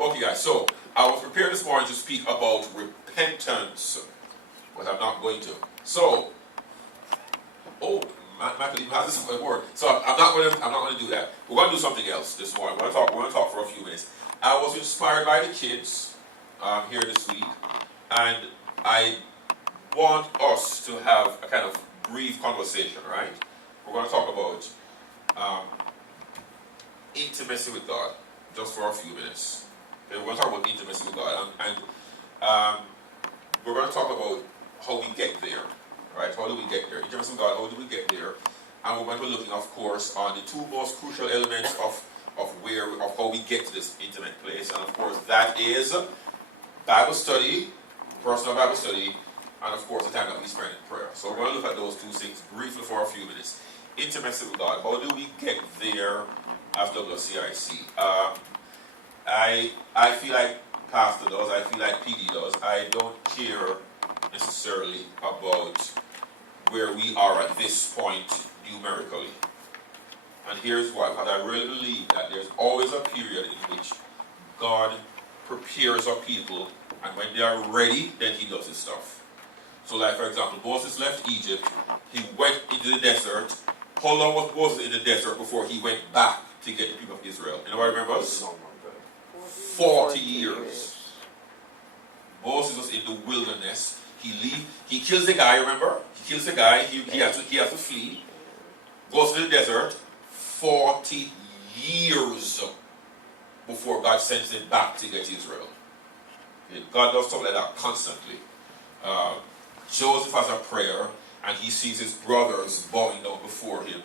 Okay, guys, so I was prepared this morning to speak about repentance, but I'm not going to. So, Michael even has this word. So I'm not going to do that. We're going to do something else this morning. We're going to talk for a few minutes. I was inspired by the kids here this week, and I want us to have a kind of brief conversation, right? We're going to talk about intimacy with God, just for a few minutes. Okay, we're going to talk about intimacy with God, and we're going to talk about how we get there, right? How do we get there? Intimacy with God, how do we get there? And we're going to be looking, of course, on the two most crucial elements of how we get to this intimate place, and of course that is Bible study, personal Bible study, and of course the time that we spend in prayer. So we're going to look at those two things briefly for a few minutes. Intimacy with God. How do we get there as WCIC? I feel like Pastor does, I feel like PD does. I don't care necessarily about where we are at this point numerically. And here's why. Because I really believe that there's always a period in which God prepares our people, and when they are ready, then he does his stuff. So like, for example, Moses left Egypt, he went into the desert. How long was Moses in the desert before he went back to get the people of Israel? Anybody remembers? 40 years. Moses was in the wilderness. He kills the guy, remember? He kills the guy, he has to flee. Goes to the desert, 40 years before God sends him back to get Israel. God does stuff like that constantly. Joseph has a prayer, and he sees his brothers bowing down before him.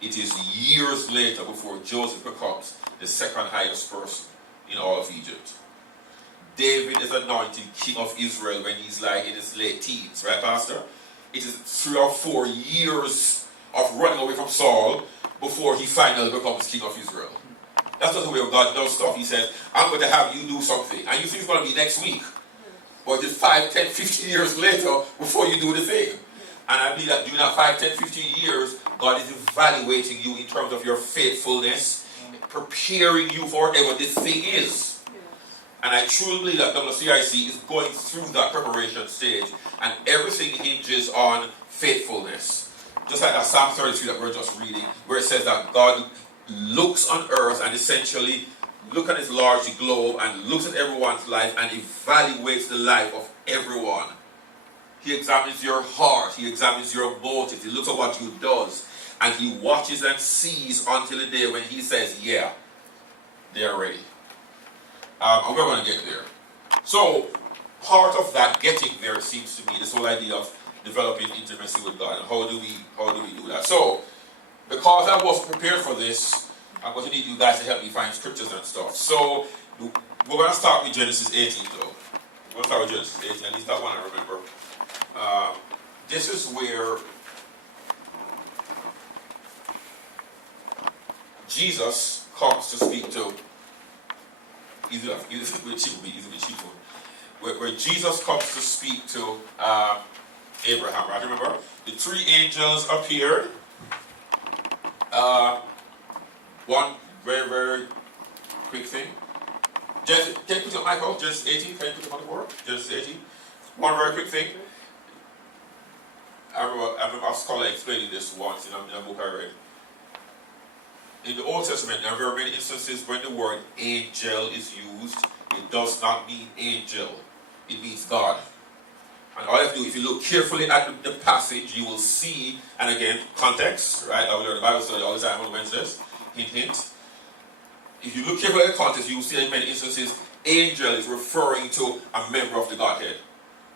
It is years later before Joseph becomes the second highest person in all of Egypt. David is anointed king of Israel when he's like in his late teens, right, Pastor? It is 3 or 4 years of running away from Saul before he finally becomes king of Israel. That's not the way God does stuff. He says, I'm going to have you do something. And you think it's going to be next week. But it's 5, 10, 15 years later before you do the thing. And I believe that during that 5, 10, 15 years, God is evaluating you in terms of your faithfulness, preparing you for whatever this thing is. And I truly believe that WCIC is going through that preparation stage, and everything hinges on faithfulness. Just like that Psalm 33 that we're just reading, where it says that God looks on earth and essentially looks at his large globe and looks at everyone's life and evaluates the life of everyone. He examines your heart, he examines your motives, he looks at what you does, and he watches and sees until the day when he says, yeah, they're ready. And we're going to get there. So, part of that getting there seems to be this whole idea of developing intimacy with God. And how do we do that? So, because I wasn't prepared for this, I'm going to need you guys to help me find scriptures and stuff. So, we're going to start with Genesis 18 though. We're going to start with Genesis 18, at least that one I remember. This is where Jesus comes to speak to where Jesus comes to speak to Abraham, right? Remember? The 3 angels appeared. One very, very quick thing. Can you put it on Michael? Genesis 18, can you put it on the board? Genesis 18. One very quick thing. I remember a scholar explaining this once in a book I read. In the Old Testament, there are very many instances when the word angel is used. It does not mean angel. It means God. And all you have to do, if you look carefully at the passage, you will see, and again, context, right? I will learn the Bible study all the time on Wednesdays. Hint, hint. If you look carefully at the context, you will see in many instances, angel is referring to a member of the Godhead.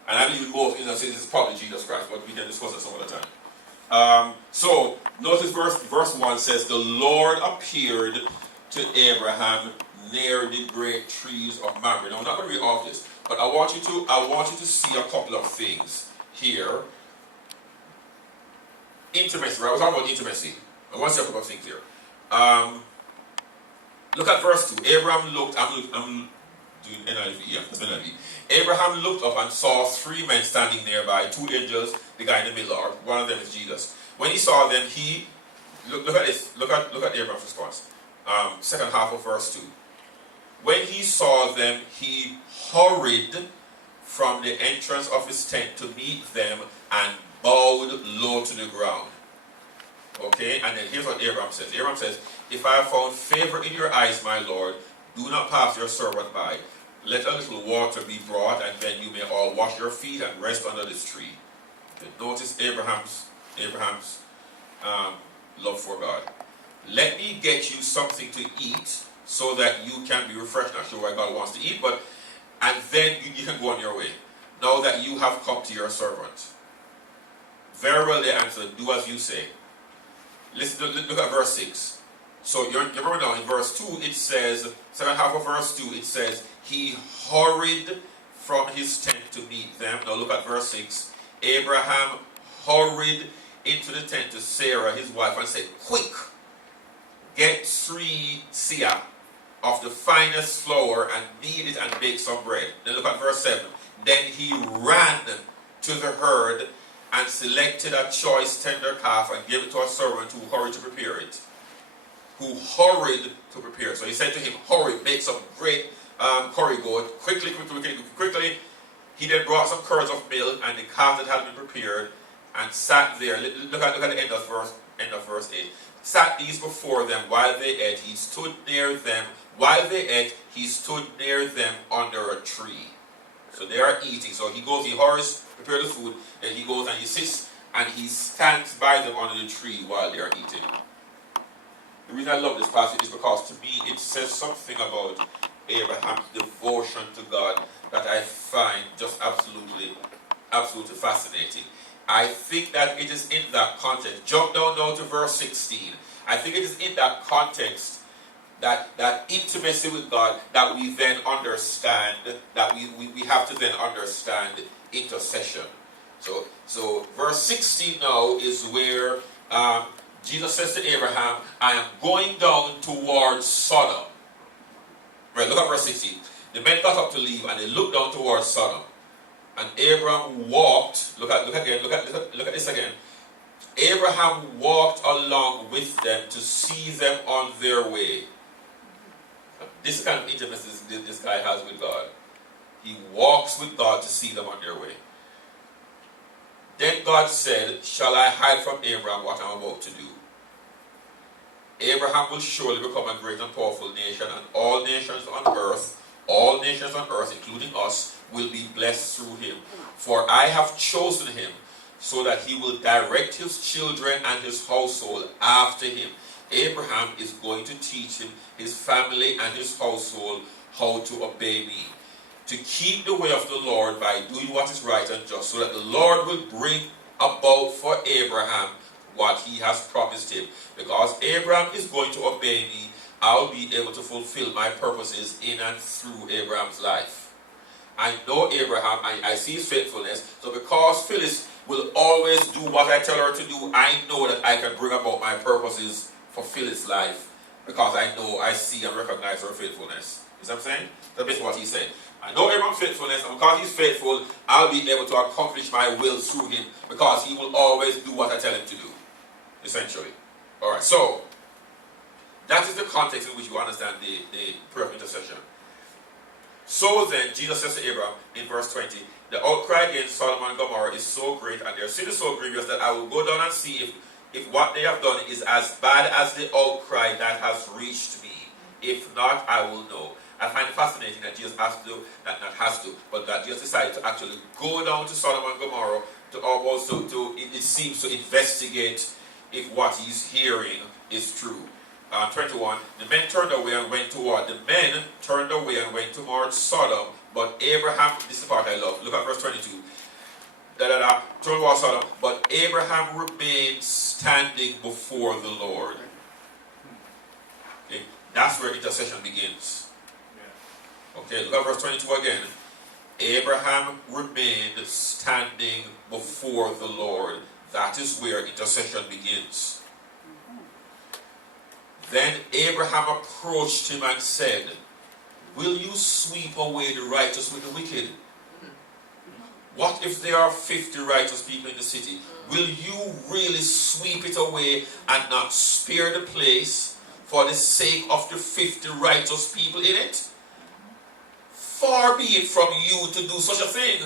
And I believe in most instances, it's probably Jesus Christ, but we can discuss that some other time. So, notice verse 1 says, the Lord appeared to Abraham near the great trees of Mamre. Now, I'm not going to read all of this, but I want you to see a couple of things here. Intimacy, right? We're talking about intimacy. I want to see a couple of things here. Look at verse 2. Abraham looked, I'm doing NIV, yeah, that's NIV. Abraham looked up and saw 3 men standing nearby, 2 angels, the guy in the middle, or one of them is Jesus. When he saw them, look at this. Look at Abraham's response. Second half of verse 2. When he saw them, he hurried from the entrance of his tent to meet them and bowed low to the ground. Okay, and then here's what Abraham says. Abraham says, if I have found favor in your eyes, my Lord, do not pass your servant by. Let a little water be brought, and then you may all wash your feet and rest under this tree. Notice Abraham's love for God. Let me get you something to eat so that you can be refreshed. Not sure why God wants to eat, but and then you can go on your way. Now that you have come to your servant. Very well they answered, do as you say. Listen, look at verse 6. So you remember now in verse 2 it says, second half of verse 2 it says, he hurried from his tent to meet them. Now look at verse 6. Abraham hurried into the tent to Sarah, his wife, and said, quick, get 3 seah of the finest flour and knead it and bake some bread. Then look at verse 7. Then he ran to the herd and selected a choice tender calf and gave it to a servant who hurried to prepare it. So he said to him, hurry, make some great curry goat, quickly. He then brought some curds of milk and the calf that had been prepared and sat there. Look at the end of verse 8. Sat these before them while they ate. He stood near them. While they ate, he stood near them under a tree. So they are eating. So he goes, he hurries, prepare the food, then he goes and he sits and he stands by them under the tree while they are eating. The reason I love this passage is because to me it says something about Abraham's devotion to God that I find just absolutely fascinating. I think that it is in that context. Jump down now to verse 16. I think it is in that context that intimacy with God that we then understand, that we have to then understand intercession. So verse 16 now is where Jesus says to Abraham, I am going down towards Sodom. Right, look at verse 16. The men got up to leave and they looked down towards Sodom. And Abraham walked, look at this again. Abraham walked along with them to see them on their way. This kind of intimacy this guy has with God. He walks with God to see them on their way. Then God said, shall I hide from Abraham what I'm about to do? Abraham will surely become a great and powerful nation, and all nations on earth, including us, will be blessed through him. For I have chosen him so that he will direct his children and his household after him. Abraham is going to teach him, his family and his household, how to obey me, to keep the way of the Lord by doing what is right and just, so that the Lord will bring about for Abraham what he has promised him. Because Abraham is going to obey me, I'll be able to fulfill my purposes in and through Abraham's life. I know Abraham, I see his faithfulness, so because Phyllis will always do what I tell her to do, I know that I can bring about my purposes for Phyllis' life, because I know, I see and recognize her faithfulness. You see what I'm saying? That's basically what he's saying. I know Abraham's faithfulness, and because he's faithful, I'll be able to accomplish my will through him, because he will always do what I tell him to do, essentially. Alright, so, that is the context in which you understand the prayer of intercession. So then, Jesus says to Abraham in verse 20, the outcry against Sodom and Gomorrah is so great, and their sin is so grievous, that I will go down and see if what they have done is as bad as the outcry that has reached me. If not, I will know. I find it fascinating that Jesus that Jesus decided to actually go down to Sodom and Gomorrah it seems to investigate if what he's hearing is true. 21. The men turned away and went towards Sodom, but Abraham, this is the part I love. Look at verse 22. Turned towards Sodom, but Abraham remained standing before the Lord. Okay, that's where intercession begins. Okay, look at verse 22 again. Abraham remained standing before the Lord. That is where intercession begins. Then Abraham approached him and said, will you sweep away the righteous with the wicked? What if there are 50 righteous people in the city? Will you really sweep it away and not spare the place for the sake of the 50 righteous people in it? far be it from you to do such a thing,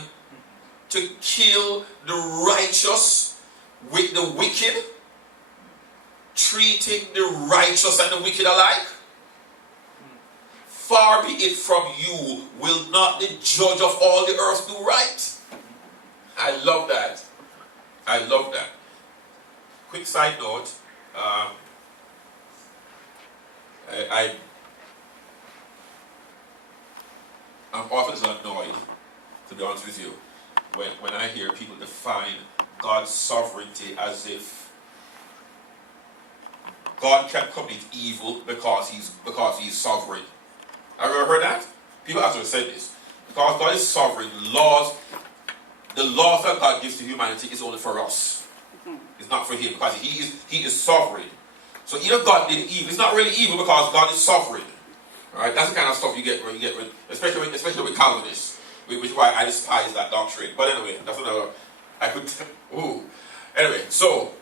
to kill the righteous with the wicked, treating the righteous and the wicked alike. Far be it from you, will not the judge of all the earth do right? I love that. I love that. Quick side note, I'm often annoyed, to be honest with you, when I hear people define God's sovereignty as if God can commit evil because he's sovereign. Have you ever heard that? People actually said this. Because God is sovereign, the laws that God gives to humanity is only for us. It's not for him, because he is sovereign. So either God did evil, it's not really evil because God is sovereign. Alright, that's the kind of stuff you get with, especially with Calvinists, which is why I despise that doctrine. But anyway, that's another. Anyway, so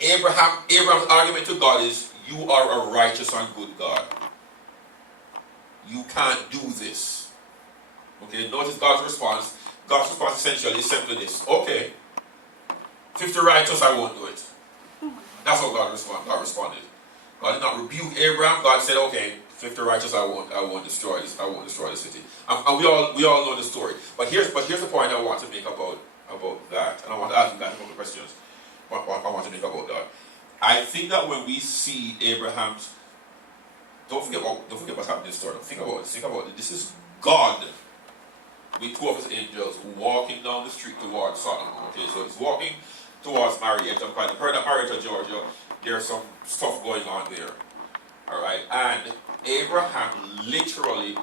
Abraham's argument to God is, you are a righteous and good God. You can't do this. Okay, notice God's response. God's response essentially is simply this. Okay, 50 righteous, I won't do it. That's how God responded. God did not rebuke Abraham. God said, okay, 50 righteous, I won't destroy this. I won't destroy the city. And we all know the story. But here's the point I want to make about that. And I want to ask you guys a couple of questions. What I want to make about that. I think that when we see Abraham's, don't forget what's happening in the story. Think about it. This is God with two of his angels walking down the street towards Sodom. Okay, so he's walking towards Marietta. I've heard that Marietta, Georgia, there's some stuff going on there. Alright, and Abraham literally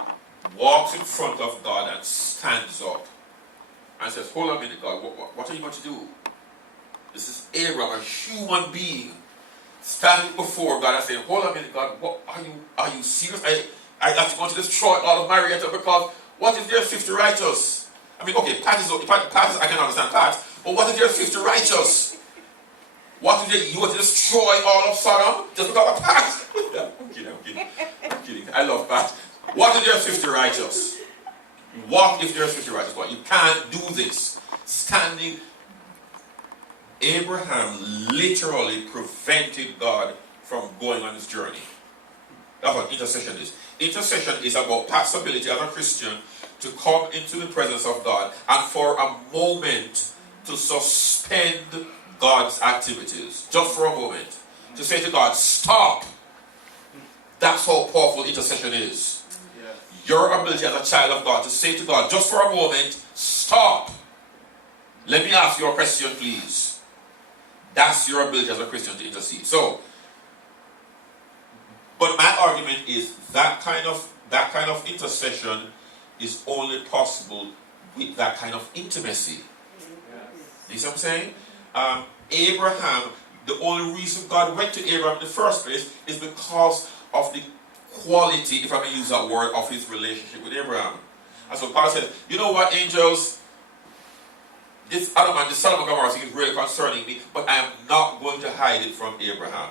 walks in front of God and stands up and says, hold on a minute, God, what are you going to do? This is Abraham, a human being, standing before God and saying, hold on a minute, God, what are you serious? I actually want to destroy all of Marietta because what if there are 50 righteous? I mean, okay, Pat is I can understand Pat, but what if there are 50 righteous? What if you want to destroy all of Sodom just because of Pat? I'm kidding. I love Pat. What if there are 50 righteous? What if there are 50 righteous? Well, you can't do this. Abraham literally prevented God from going on his journey. That's what intercession is. Intercession is about Pat's ability as a Christian to come into the presence of God and for a moment to suspend God's activities. Just for a moment. To say to God, stop. That's how powerful intercession is. Yes. Your ability as a child of God to say to God, just for a moment, stop. Let me ask you a question, please. That's your ability as a Christian to intercede. So, but my argument is that kind of intercession is only possible with that kind of intimacy. Yes. You see what I'm saying? Abraham, the only reason God went to Abraham in the first place is because of the quality, if I may use that word, of his relationship with Abraham. And so God said, you know what, angels? This Adam and the Sodom and Gomorrah thing is really concerning me, but I am not going to hide it from Abraham.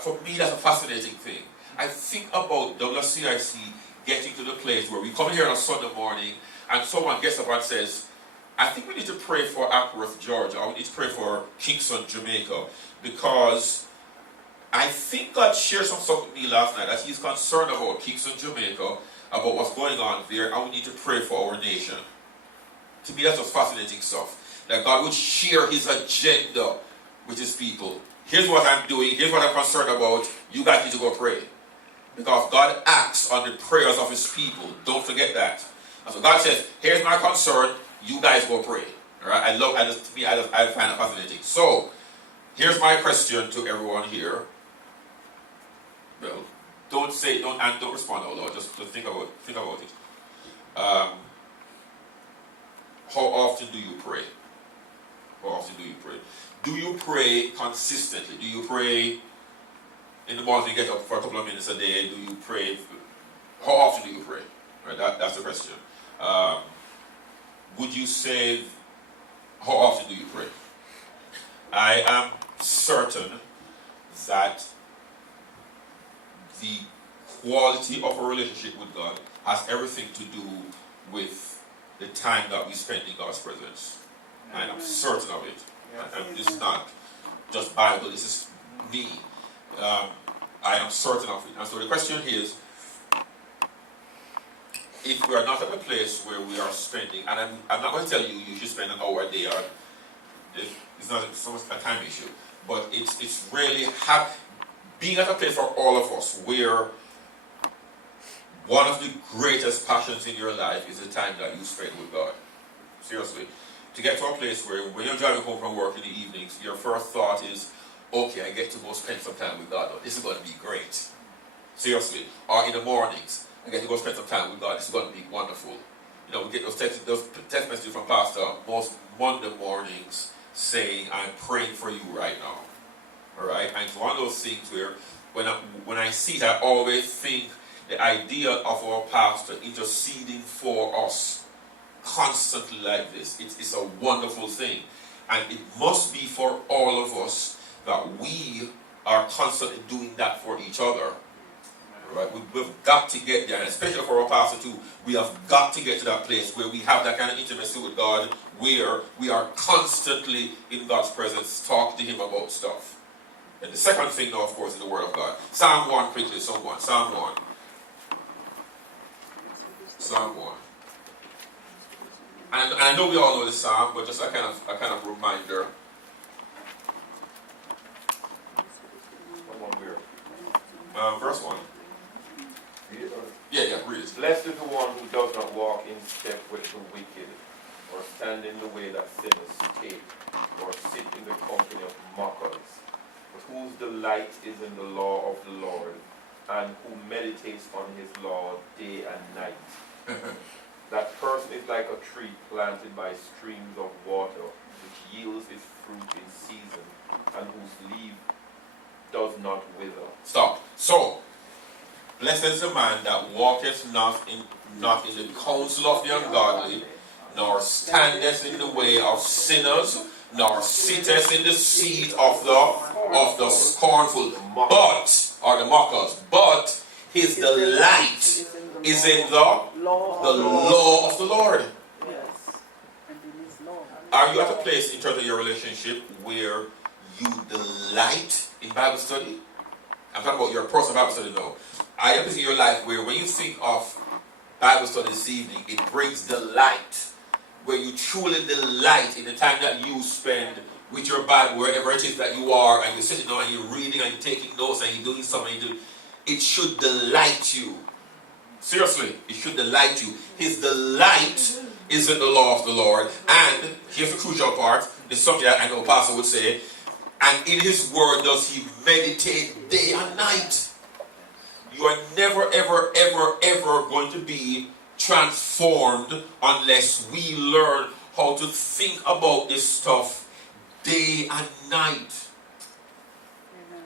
For me, that's a fascinating thing. I think about WCIC getting to the place where we come here on a Sunday morning and someone gets up and says, I think we need to pray for Ackworth, Georgia, or we need to pray for Kingston, Jamaica, because I think God shared some stuff with me last night that he's concerned about Kingston, Jamaica, about what's going on there, and we need to pray for our nation. To me, that's just fascinating stuff. That God would share his agenda with his people. Here's what I'm doing, here's what I'm concerned about, you guys need to go pray. Because God acts on the prayers of his people. Don't forget that. And so God says, here's my concern, you guys go pray. Alright? I find it fascinating. So, here's my question to everyone here. Well, don't respond out loud, just think about it. How often do you pray? How often do you pray? Do you pray consistently? Do you pray in the morning, you get up for a couple of minutes a day? Do you pray? How often do you pray? Right, that's the question. Would you say, how often do you pray? I am certain that the quality of a relationship with God has everything to do with the time that we spend in God's presence. And I'm certain of it. And this is not just Bible, this is me. I am certain of it. And so the question is, if we are not at a place where we are spending, and I'm not going to tell you you should spend an hour a day, or it's not so much a time issue, but it's really being at a place for all of us where one of the greatest passions in your life is the time that you spend with God. Seriously. To get to a place where when you're driving home from work in the evenings, your first thought is, okay, I get to go spend some time with God. This is going to be great. Seriously. Or in the mornings, I get to go spend some time with God. This is going to be wonderful. You know, we get those text messages from Pastor most Monday mornings saying, I'm praying for you right now. Alright? And it's one of those things where when I see it, I always think the idea of our pastor interceding for us constantly like this. It's a wonderful thing. And it must be for all of us that we are constantly doing that for each other. Right? We've got to get there, and especially for our pastor too, we have got to get to that place where we have that kind of intimacy with God, where we are constantly in God's presence, talking to Him about stuff. And the second thing now, of course, is the Word of God. Psalm 1, quickly, someone. Psalm 1. Psalm 1. And I know we all know the Psalm, but just a kind of reminder. Verse 1. Yeah, read it. Blessed is the one who does not walk in step with the wicked, or stand in the way that sinners take, or sit in the company of mockers, but whose delight is in the law of the Lord, and who meditates on his law day and night. That person is like a tree planted by streams of water, which yields its fruit in season, and whose leaf does not wither. Stop. So, blessed is the man that walketh not in the counsel of the ungodly, nor standeth in the way of sinners, nor sitteth in the seat of the scornful, or the mockers. But his delight is in the law of the Lord. Are you at a place in terms of your relationship where you delight in Bible study? I'm talking about your personal Bible study now. Are you at a place in your life where when you think of Bible study this evening, it brings delight, where you truly delight in the time that you spend with your Bible, wherever it is that you are, and you're sitting down and you're reading and you're taking notes and you're doing something, it should delight you. Seriously, it should delight you. His delight is in the law of the Lord. And here's the crucial part, the something that I know Pastor would say, and in his word does he meditate day and night. You are never, ever, ever, ever going to be transformed unless we learn how to think about this stuff day and night.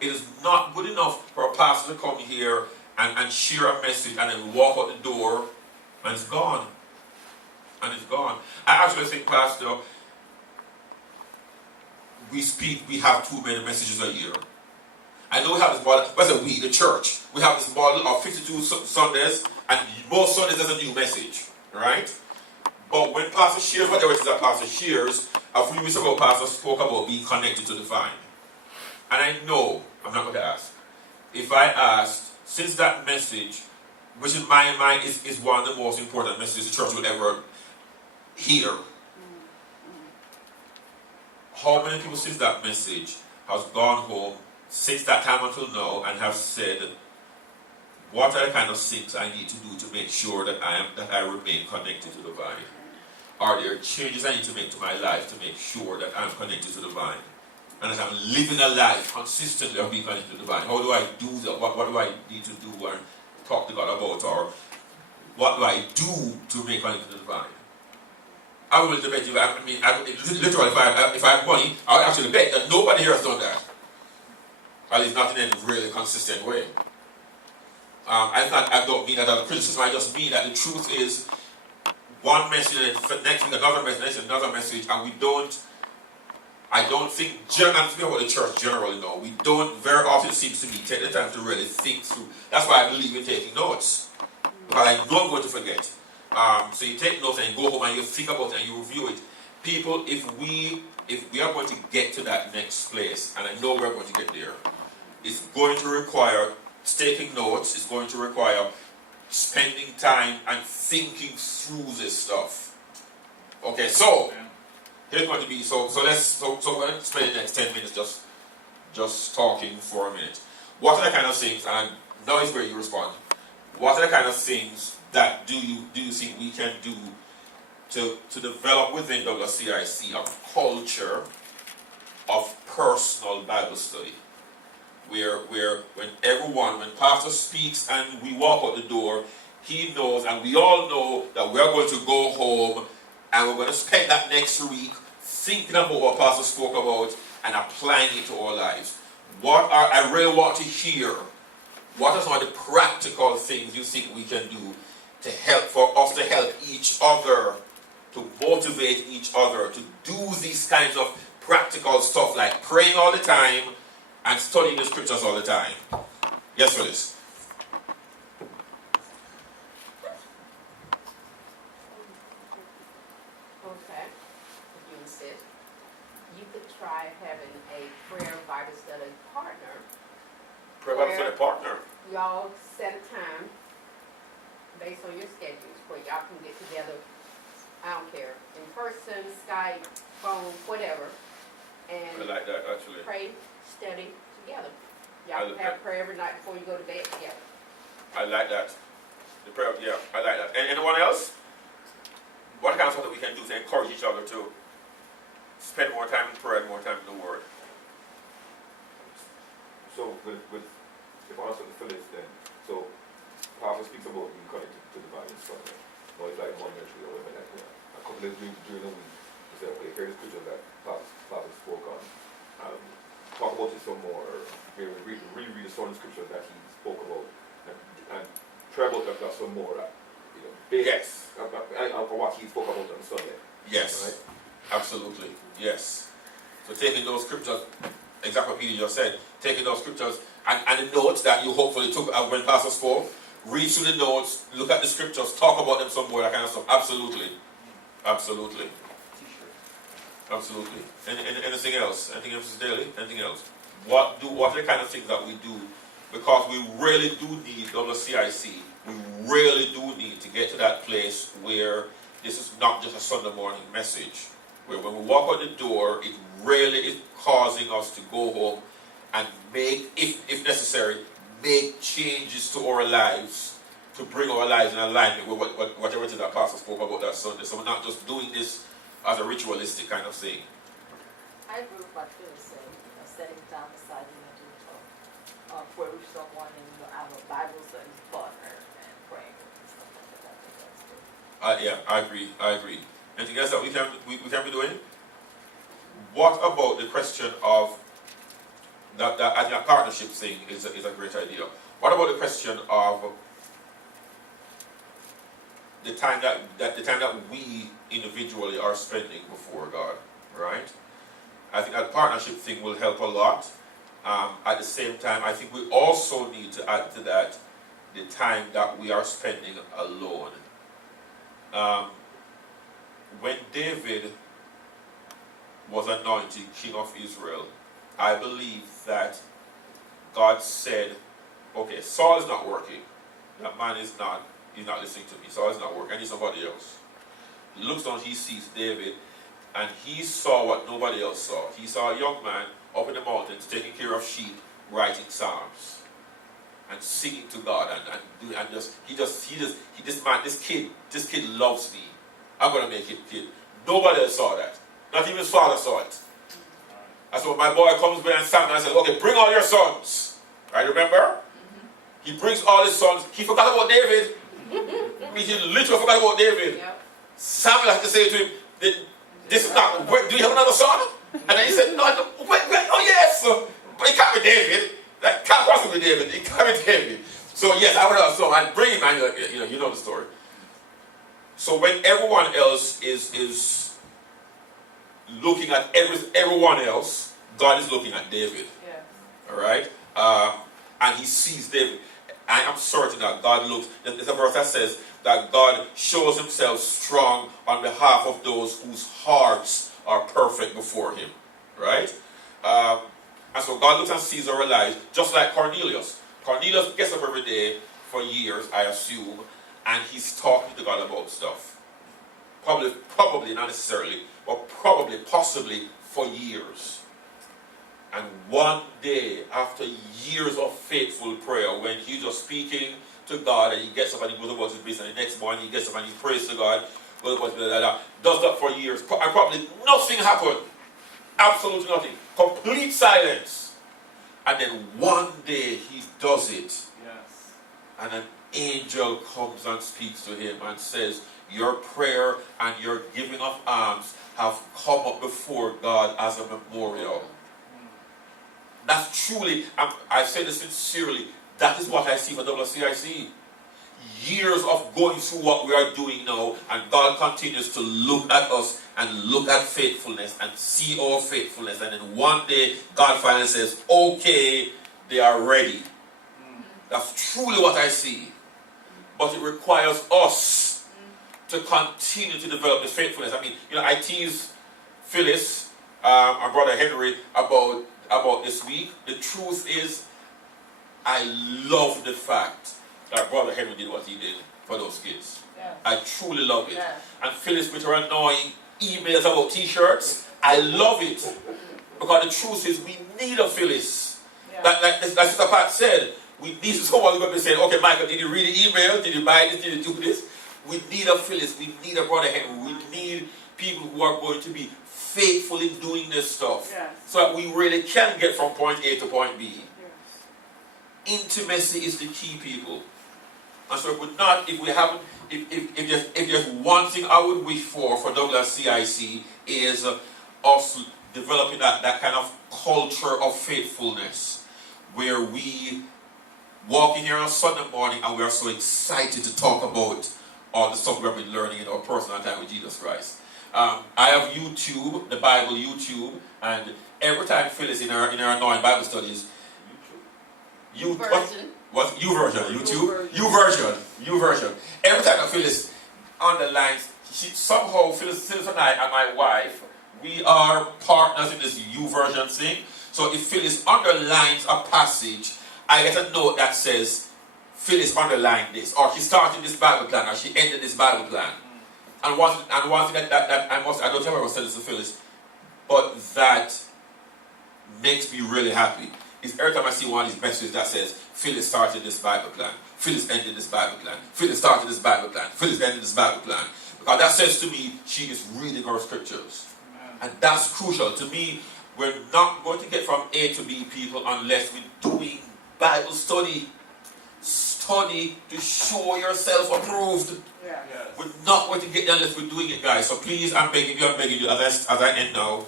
It is not good enough for a pastor to come here and share a message and then walk out the door and it's gone. And it's gone. I actually think, Pastor, we have too many messages a year. I know we have this model, but we, the church, we have this model of 52 Sundays, and most Sundays there's a new message, right? But when Pastor shares whatever it is that Pastor shares, a few weeks ago, Pastor spoke about being connected to the vine. And I know, I'm not going to ask, if I asked, since that message, which in my mind is one of the most important messages the church will ever hear, how many people since that message has gone home since that time until now and have said, what are the kind of things I need to do to make sure that I remain connected to the vine? Are there changes I need to make to my life to make sure that I'm connected to the vine? And that I'm living a life consistently of being connected to the vine? How do I do that? What do I need to do and talk to God about? Or what do I do to make connected to the vine? I will bet you, literally, if I have money, I would actually bet that nobody here has done that. At least not in any really consistent way. I don't mean that as a criticism, I just mean that the truth is one message and next week another message, and next week another message, and we don't I don't think, and speaking about the church generally now, we don't very often seems to me take the time to really think through. That's why I believe in taking notes. Because I know I'm going to forget. So you take notes and you go home and you think about it and you review it. People, if we are going to get to that next place, and I know we're going to get there, it's going to require taking notes, it's going to require spending time and thinking through this stuff. Okay, so here's going to be so we're going to spend the next 10 minutes just talking for a minute. What are the kind of things, and now is where you respond. What are the kind of things that do you think we can do to develop within WCIC a culture of personal Bible study? Where when pastor speaks and we walk out the door, he knows and we all know that we're going to go home and we're going to spend that next week thinking about what pastor spoke about and applying it to our lives. I really want to hear, what are some of the practical things you think we can do to help each other, to motivate each other, to do these kinds of practical stuff like praying all the time and studying the scriptures all the time? Yes, Phyllis. Okay, if you insist, you could try having a prayer Bible study partner. Prayer Bible study partner. Y'all set a time based on your schedules where y'all can get together, I don't care, in person, Skype, phone, whatever, and I like that actually. pray, study together. Y'all can have prayer every night before you go to bed together. I like that. The prayer, yeah, I like that. And anyone else? What kind of stuff that we can do to encourage each other to spend more time in prayer and more time in the Word? So if I answer the Phyllis then, so Pastor speaks about being connected to the body and stuff. Or it's like monumentary or whatever like that. A couple of days during the week, you say, okay, here's the scripture that Pastor spoke on. Talk about it some more, or read some of the scripture that he spoke about, and try about that some more. Yes. For what he spoke about on Sunday. Yes. Right? Absolutely. Yes. So taking those scriptures, exactly what Peter just said, taking those scriptures and the notes that you hopefully took when Pastor spoke, read through the notes, look at the scriptures, talk about them some more, that kind of stuff. Absolutely. Absolutely. Absolutely. Anything else? Anything else, Mrs. Daley? Anything else? What are the kind of things that we do? Because we really do need WCIC. We really do need to get to that place where this is not just a Sunday morning message. Where when we walk out the door, it really is causing us to go home and make, if necessary, make changes to our lives to bring our lives in alignment with whatever it is that Pastor spoke about that Sunday. So we're not just doing this as a ritualistic kind of thing. I agree with what Phil said, setting down aside pray with someone and have a Bible study partner and praying and stuff like that. I think that's good. Yeah, I agree. Anything else that we can be doing? What about the question of that I think a partnership thing is a great idea. What about the question of the time that we individually are spending before God, right? I think that partnership thing will help a lot. At the same time, I think we also need to add to that the time that we are spending alone. When David was anointed king of Israel, I believe that God said, okay, Saul is not working. That man is not, he's not listening to me. Saul is not working. I need somebody else. He looks down, he sees David, and he saw what nobody else saw. He saw a young man up in the mountains taking care of sheep, writing psalms and singing to God, this kid loves me. I'm gonna make him kid. Nobody else saw that. Not even his father saw it. That's when my boy comes by and stands and says, okay, bring all your sons. Right, remember? Mm-hmm. He brings all his sons. He forgot about David. He literally forgot about David. Yep. Samuel had to say to him, this is not, do you have another son? And then he said, no, I don't. Oh yes, but it can't be David. That can't possibly be David. It can't be David. So yes, I would have so I bring him, and you know the story. So when everyone else is looking at everyone else, God is looking at David. Yes. Alright? And he sees David. I am certain that God looks, there's a verse that says that God shows himself strong on behalf of those whose hearts are perfect before him. Right? And so God looks and sees our lives, just like Cornelius. Cornelius gets up every day for years, I assume, and he's talking to God about stuff. Probably, not necessarily, but probably, possibly for years. And one day, after years of faithful prayer, when he's just speaking to God and he gets up and he goes about his business, and the next morning he gets up and he prays to God, goes about does that for years, and probably nothing happened. Absolutely nothing. Complete silence. And then one day he does it. Yes. And an angel comes and speaks to him and says, your prayer and your giving of alms have come up before God as a memorial. That's truly, I say this sincerely, that is what I see for WCIC. Years of going through what we are doing now, and God continues to look at us and look at faithfulness and see our faithfulness, and then one day God finally says, okay, they are ready. That's truly what I see. But it requires us to continue to develop the faithfulness. I mean, I tease Phyllis, our brother Henry, about this week. The truth is, I love the fact that brother Henry did what he did for those kids. Yes. I truly love it. Yes. And Phyllis with her annoying emails about t-shirts, I love it. Because the truth is, we need a Phyllis. Yeah. Like Sister Pat said, we need someone who's going to say, okay, Michael, did you read the email? Did you buy this? Did you do this? We need a Phyllis. We need a brother Henry. We need people who are going to be faithful in doing this stuff. Yes. So that we really can get from point A to point B. Yes. Intimacy is the key, people. And so if there's one thing I would wish for WCIC is us developing that kind of culture of faithfulness, where we walk in here on Sunday morning and we are so excited to talk about all the stuff we have been learning in our personal time with Jesus Christ. I have YouTube, the Bible YouTube, and every time Phyllis in her annoying Bible studies, Version. What's YouVersion? YouTube? YouVersion. Every time Phyllis underlines, Phyllis and I and my wife, we are partners in this YouVersion thing. So if Phyllis underlines a passage, I get a note that says, Phyllis underlined this, or she started this Bible plan, or she ended this Bible plan. And one thing that I don't ever say this to Phyllis, but that makes me really happy, is every time I see one of these messages that says, Phyllis started this Bible plan, Phyllis ended this Bible plan, Phyllis started this Bible plan, Phyllis ended this Bible plan. Because that says to me, she is reading her scriptures. Amen. And that's crucial. To me, we're not going to get from A to B, people, unless we're doing Bible study. Study to show yourself approved. Yeah. Yes. We're not going to get there unless we're doing it, guys. So please, I'm begging you, as I end now,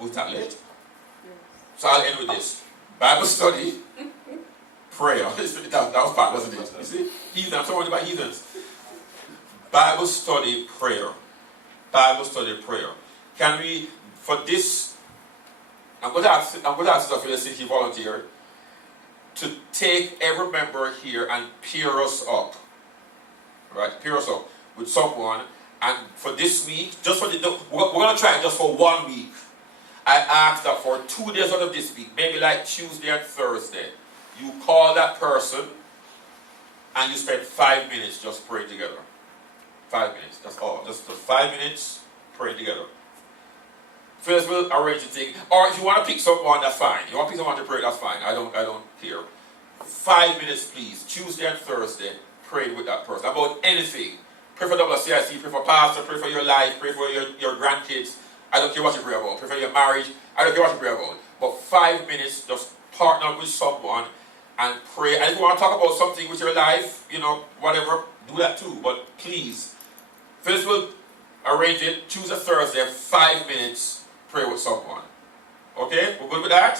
was that late? So I'll end with this. Bible study, prayer. That was part, wasn't it? You see? Heathen, I'm talking about heathens. Bible study, prayer. Bible study, prayer. Can we, for this, I'm going to ask Sister Phyllis, since she volunteered, to take every member here and pair us up. Right? Pair us up with someone. And for this week, we're going to try it just for 1 week. I ask that for 2 days out of this week, maybe like Tuesday and Thursday, you call that person and you spend 5 minutes just praying together. 5 minutes, that's all. Just 5 minutes praying together. First we'll arrange the thing. Or if you want to pick someone, that's fine. You want to pick someone to pray, that's fine. I don't care. 5 minutes, please. Tuesday and Thursday, pray with that person about anything. Pray for WCIC, pray for pastor, pray for your life, pray for your grandkids. I don't care what you pray about. Pray for your marriage. I don't care what you pray about. But 5 minutes, just partner with someone and pray. And if you want to talk about something with your life, whatever, do that too. But please, first we'll arrange it. Tuesday, Thursday, 5 minutes, pray with someone. Okay? We're good with that?